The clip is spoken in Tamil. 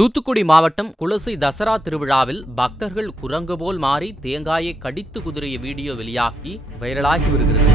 தூத்துக்குடி மாவட்டம் குலசை தசரா திருவிழாவில் பக்தர்கள் குரங்கு போல் மாறி தேங்காயை கடித்து குதிரைய வீடியோ வெளியாகி வைரலாகி வருகிறது.